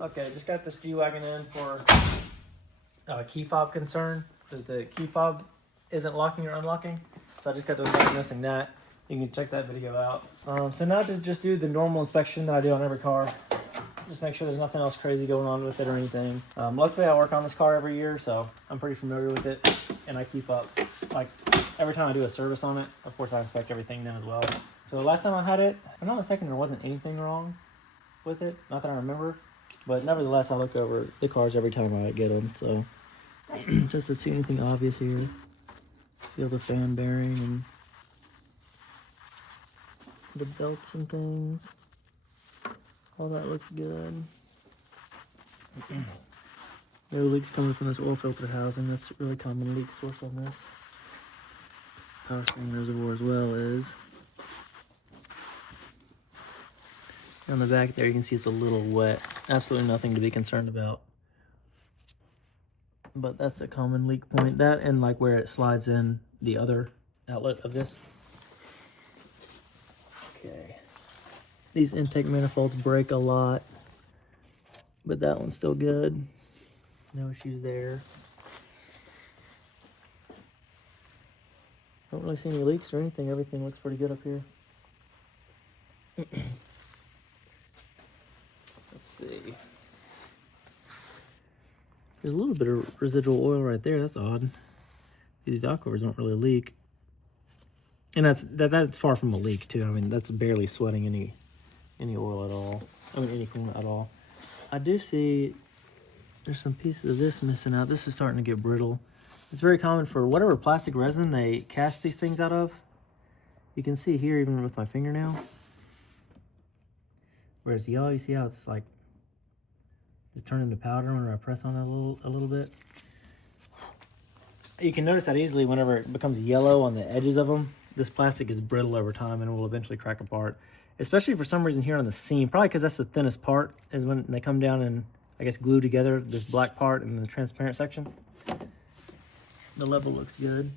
Okay, just got this G-Wagon in for key fob concern. The key fob isn't locking or unlocking, so I just got those guys missing that. You can check that video out. So now to just do the normal inspection that I do on every car. Just make sure there's nothing else crazy going on with it or anything. Luckily, I work on this car every year, so I'm pretty familiar with it, and I keep up. Like, every time I do a service on it, of course, I inspect everything then as well. So the last time I had it, if I'm not mistaken, there wasn't anything wrong with it. Not that I remember. But nevertheless, I look over the cars every time I get them, so just to see anything obvious here. Feel the fan bearing and the belts and things. All that looks good. No leaks coming from this oil filter housing. That's a really common leak source on this. Power steering reservoir as well is. On the back there, you can see it's a little wet. Absolutely nothing to be concerned about. But that's a common leak point. That and like where it slides in the other outlet of this. Okay. These intake manifolds break a lot, but that one's still good. No issues there. Don't really see any leaks or anything. Everything looks pretty good up here. Let's see. There's a little bit of residual oil right there. That's odd. These valve covers don't really leak. And that's far from a leak too. I mean, that's barely sweating any oil at all. I mean, any coolant at all. I do see there's some pieces of this missing out. This is starting to get brittle. It's very common for whatever plastic resin they cast these things out of. You can see here, even with my fingernail, where it's yellow, you see how it's like just turn into powder whenever I press on it a little bit. You can notice that easily whenever it becomes yellow on the edges of them. This plastic is brittle over time and will eventually crack apart. Especially for some reason here on the seam, probably because that's the thinnest part, is when they come down and I guess glue together this black part and the transparent section. The level looks good.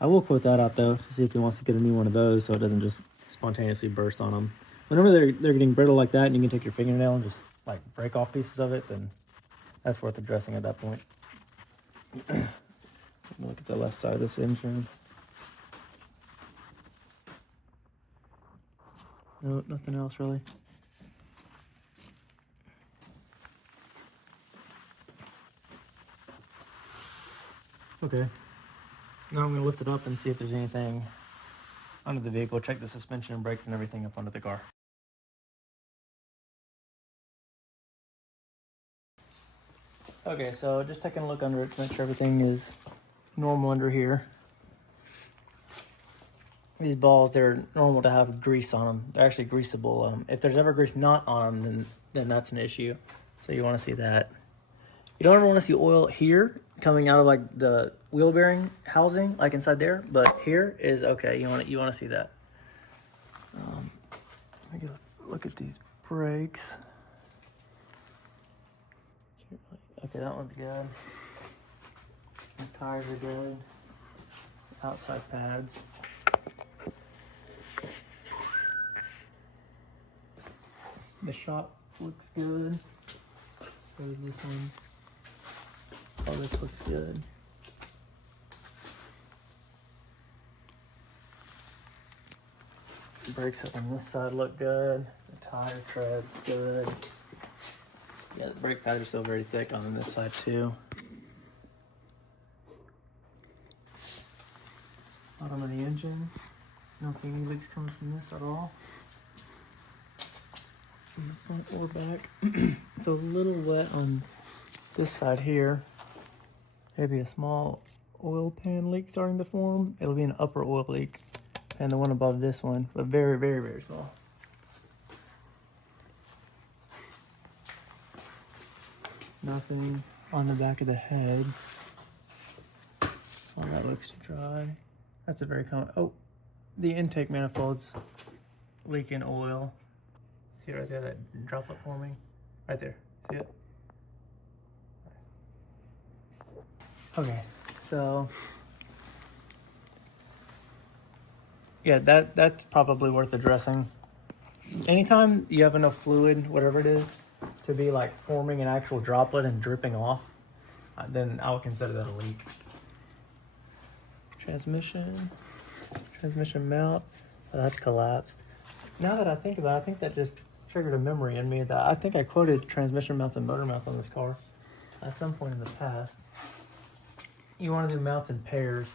I will quote that out though to see if he wants to get a new one of those so it doesn't just spontaneously burst on them. Whenever they're getting brittle like that and you can take your fingernail and just like break off pieces of it, then that's worth addressing at that point. Look at the left side of this engine. No, nothing else really. Okay. Now I'm going to lift it up and see if there's anything under the vehicle. Check the suspension and brakes and everything up under the car. Okay, so just taking a look under it to make sure everything is normal under here. These balls, they're normal to have grease on them. They're actually greasable. If there's ever grease not on them, then that's an issue. So you want to see that. You don't ever want to see oil here coming out of like the wheel bearing housing, like inside there. But here is okay. You want to see that. Let me go look at these brakes. Okay, that one's good. The tires are good. Outside pads. The shop looks good. So does this one. Oh, this looks good. The brakes up on this side look good. The tire tread's good. Yeah, the brake pads are still very thick on this side too. Bottom of the engine. Don't see any leaks coming from this at all. In the front or back. It's a little wet on this side here. Maybe a small oil pan leak starting to form. It'll be an upper oil leak. And the one above this one, but very, very, very small. Nothing on the back of the heads. Oh, that looks dry. That's a very common. Oh, the intake manifolds leaking oil. See right there, that droplet forming? Right there. See it? Okay, so yeah, that's probably worth addressing. anytime you have enough fluid, whatever it is, to be like forming an actual droplet and dripping off, then I would consider that a leak. Transmission mount, oh, that's collapsed. Now that I think about it, I think that just triggered a memory in me that I think I quoted transmission mounts and motor mounts on this car at some point in the past. You want to do mounts in pairs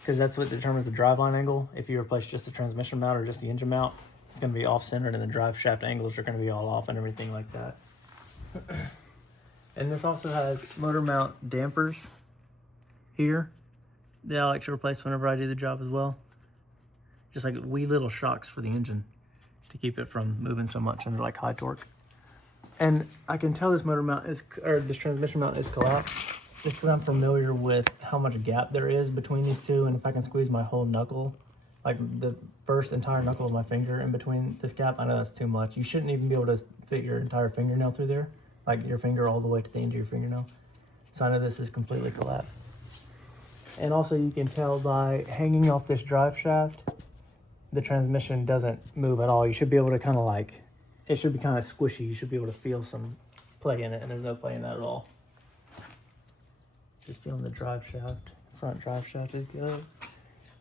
because that's what determines the driveline angle. If you replace just the transmission mount or just the engine mount, it's going to be off-centered and the drive shaft angles are going to be all off and everything like that. And this also has motor mount dampers here. They I like to replace whenever I do the job as well. Just like wee little shocks for the engine to keep it from moving so much under like high torque. And I can tell this motor mount is, or this transmission mount is collapsed. Just because I'm familiar with how much gap there is between these two, and if I can squeeze my whole knuckle, like the first entire knuckle of my finger in between this gap, I know that's too much. You shouldn't even be able to fit your entire fingernail through there, like your finger all the way to the end of your fingernail. So I know this is completely collapsed. And also you can tell by hanging off this drive shaft, the transmission doesn't move at all. You should be able to kind of like, it should be kind of squishy. You should be able to feel some play in it, and there's no play in that at all. Just feeling the drive shaft, front drive shaft is good.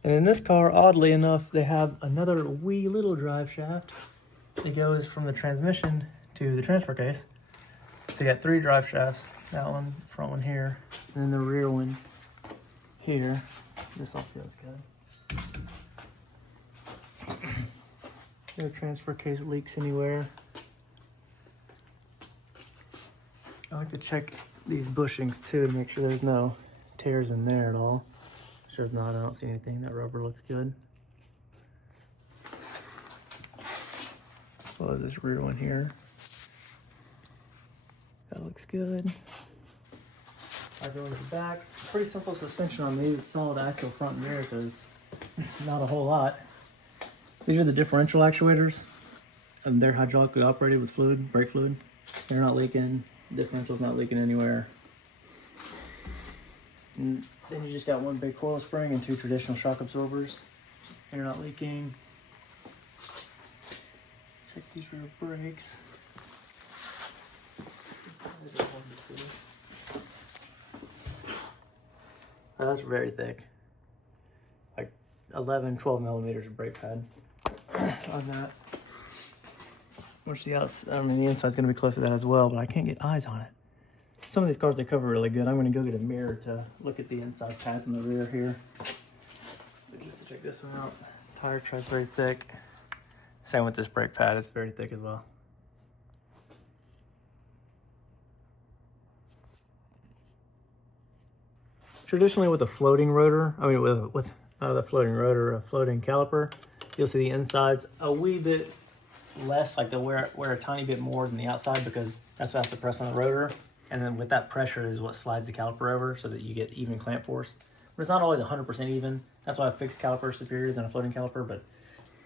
And in this car, oddly enough, they have another wee little drive shaft that goes from the transmission to the transfer case. So you got 3 drive shafts, that one, front one here, and then the rear one here. This all feels good. No transfer case leaks anywhere. I like to check these bushings too to make sure there's no tears in there at all. Sure as not, I don't see anything. That rubber looks good. As well as this rear one here. That looks good. I go into the back. Pretty simple suspension on these. It's solid axle front and rear, so there's not a whole lot. These are the differential actuators. They're hydraulically operated with fluid, brake fluid. They're not leaking. Differential's not leaking anywhere. And then you just got one big coil spring and 2 traditional shock absorbers. They're not leaking. Check these rear brakes. Oh, that's very thick. Like 11, 12 millimeters of brake pad on that. Which the outside, I mean the inside's gonna be close to that as well, but I can't get eyes on it. Some of these cars they cover really good. I'm gonna go get a mirror to look at the inside pads in the rear here. But just to check this one out, tire tread's very thick. Same with this brake pad, it's very thick as well. Traditionally with a floating rotor, I mean with the floating rotor, a floating caliper, you'll see the insides a wee bit less, like they'll wear a tiny bit more than the outside because that's what has to press on the rotor. And then with that pressure is what slides the caliper over so that you get even clamp force. But it's not always 100% even. That's why a fixed caliper is superior than a floating caliper, but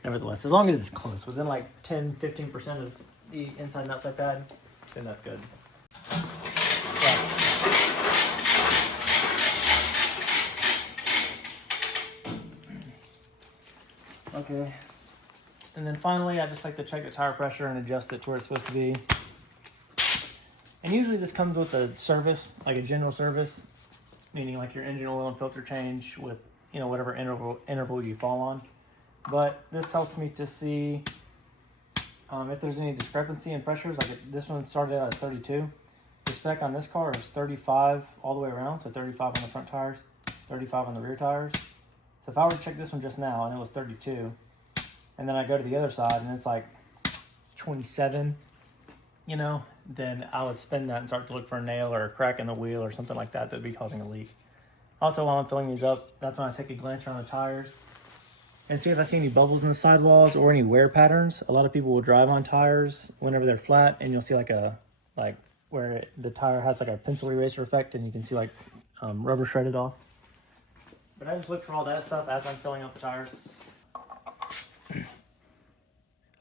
nevertheless, as long as it's close, within like 10, 15% of the inside and outside pad, then that's good. Okay. And then finally, I just like to check the tire pressure and adjust it to where it's supposed to be. And usually this comes with a service, like a general service, meaning like your engine oil and filter change with, you know, whatever interval you fall on. But this helps me to see if there's any discrepancy in pressures. Like this one started out at 32. The spec on this car is 35 all the way around, so 35 on the front tires, 35 on the rear tires. So if I were to check this one just now and it was 32, and then I go to the other side and it's like 27, you know, then I would spin that and start to look for a nail or a crack in the wheel or something like that that would be causing a leak. Also, while I'm filling these up, that's when I take a glance around the tires and see if I see any bubbles in the sidewalls or any wear patterns. A lot of people will drive on tires whenever they're flat, and you'll see like where the tire has like a pencil eraser effect, and you can see like rubber shredded off. But I just look for all that stuff as I'm filling up the tires.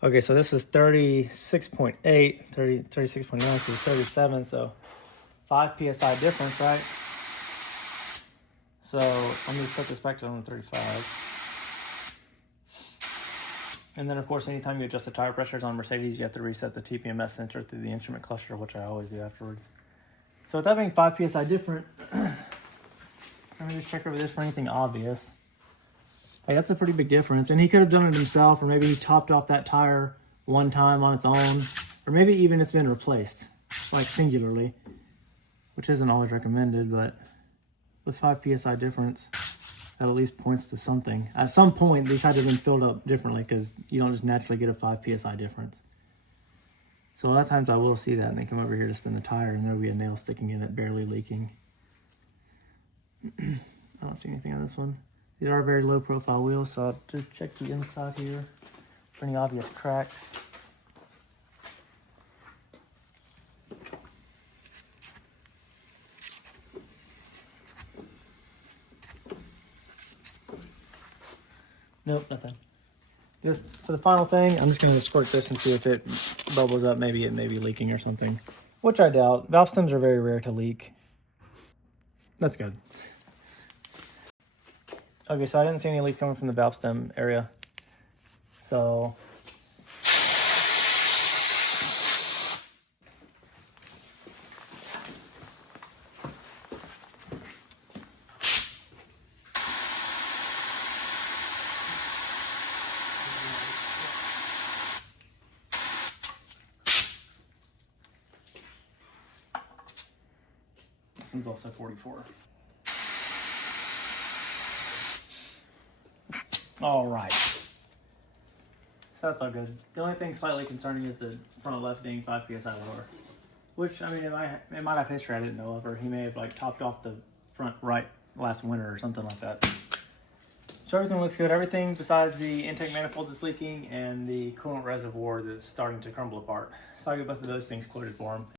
Okay, so this is 36.8, 36.9, so 37, so 5 PSI difference, right? So I'm gonna set this back to 35. And then of course, anytime you adjust the tire pressures on Mercedes, you have to reset the TPMS sensor through the instrument cluster, which I always do afterwards. So with that being 5 PSI different, let me just check over this for anything obvious. Hey, that's a pretty big difference. And he could have done it himself, or maybe he topped off that tire one time on its own, or maybe even it's been replaced, like singularly, which isn't always recommended, but with 5 PSI difference, that at least points to something. At some point, these had to have been filled up differently because you don't just naturally get a 5 PSI difference. So a lot of times I will see that and then come over here to spin the tire and there'll be a nail sticking in it, barely leaking. I don't see anything on this one. These are very low profile wheels, so I'll just check the inside here for any obvious cracks. Nope, nothing. Just for the final thing, I'm just going to squirt this and see if it bubbles up. Maybe it may be leaking or something, which I doubt. Valve stems are very rare to leak. That's good. Okay, so I didn't see any leaks coming from the valve stem area. So this one's also 44. All right. So that's all good. The only thing slightly concerning is the front left being 5 PSI lower. Which, I mean, it might have history I didn't know of, or he may have like topped off the front right last winter or something like that. So everything looks good. Everything besides the intake manifold is leaking and the coolant reservoir that's starting to crumble apart. So I got both of those things quoted for him.